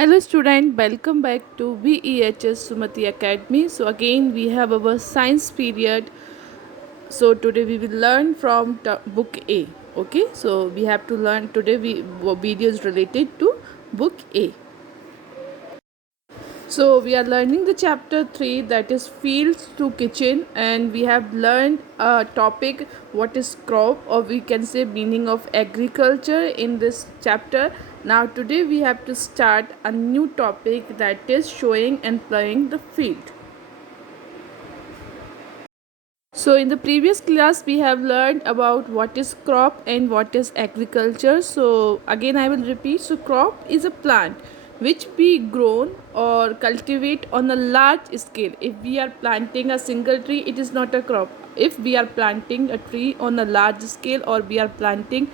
Hello student, welcome back to VEHS Sumati Academy. So again we have our science period. So today we will learn from book A. Okay, so we have to learn today videos related to book A. So we are learning the chapter 3, that is fields to kitchen, and we have learned a topic what is crop, or we can say meaning of agriculture in this chapter. Now today we have to start a new topic, that is showing and plowing the field. So in the previous class we have learned about what is crop and what is agriculture. So again I will repeat. So crop is a plant which be grown or cultivate on a large scale. If we are planting a single tree, it is not a crop. If we are planting a tree on a large scale, or we are planting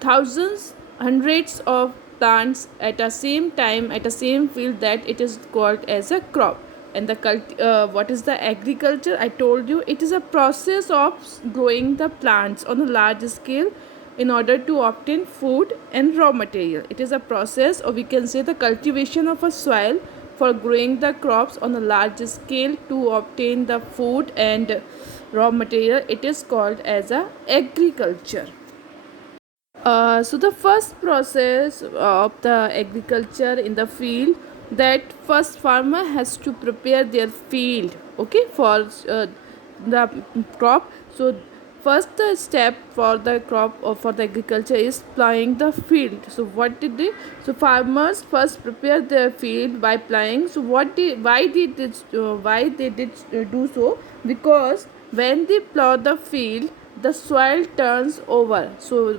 thousands, hundreds of plants at a same time at a same field, that it is called as a crop. And what is the agriculture? I told you it is a process of growing the plants on a large scale in order to obtain food and raw material. It is a process, or we can say the cultivation of a soil for growing the crops on a large scale to obtain the food and raw material. It is called as a agriculture. So the first process of the agriculture in the field, that first farmer has to prepare their field, okay, for the crop. So first the step for the crop or for the agriculture is plowing the field. So what did they? So farmers first prepare their field by plowing. So why they did do so? Because when they plow the field, the soil turns over. So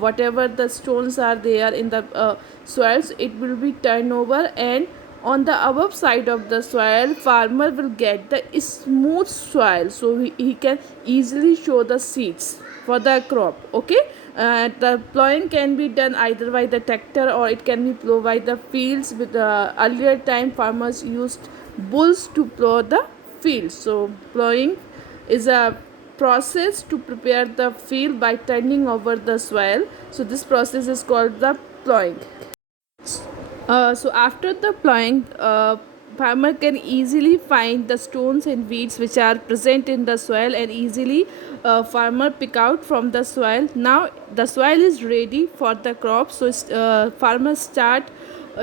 whatever the stones are there in the soils, it will be turned over, and on the above side of the soil farmer will get the smooth soil, so he can easily show the seeds for the crop. Okay, the plowing can be done either by the tractor, or it can be plowed by the fields. With the earlier time farmers used bulls to plow the fields. So plowing is a process to prepare the field by turning over the soil. So this process is called the plowing. So after the plowing, farmer can easily find the stones and weeds which are present in the soil, and easily farmer pick out from the soil. Now the soil is ready for the crop. So farmers start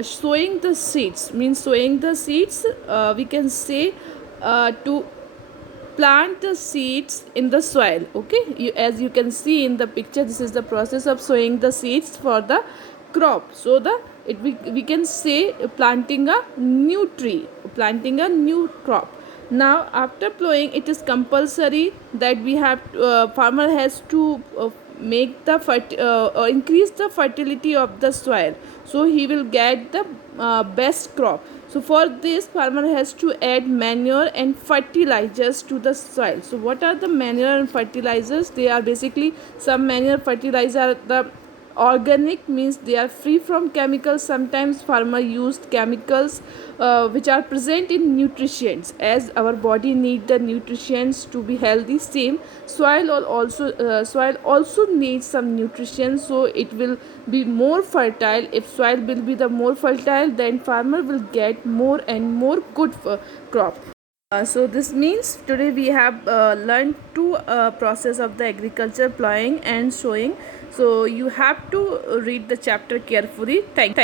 sowing the seeds. Means sowing the seeds, we can say to plant the seeds in the soil. Okay, as you can see in the picture, this is the process of sowing the seeds for the crop. So we can say planting a new tree, planting a new crop. Now after plowing, it is compulsory that we have farmer has to make the or increase the fertility of the soil, so he will get the best crop. So for this, farmer has to add manure and fertilizers to the soil. So what are the manure and fertilizers? They are basically, some manure fertilizer are the organic, means they are free from chemicals. Sometimes farmer used chemicals which are present in nutrients, as our body need the nutrients to be healthy. Same soil also needs some nutrition, so it will be more fertile. If soil will be the more fertile, then farmer will get more and more good crop. So this means today we have learned two process of the agriculture, plowing and sowing. So you have to read the chapter carefully. Thank you.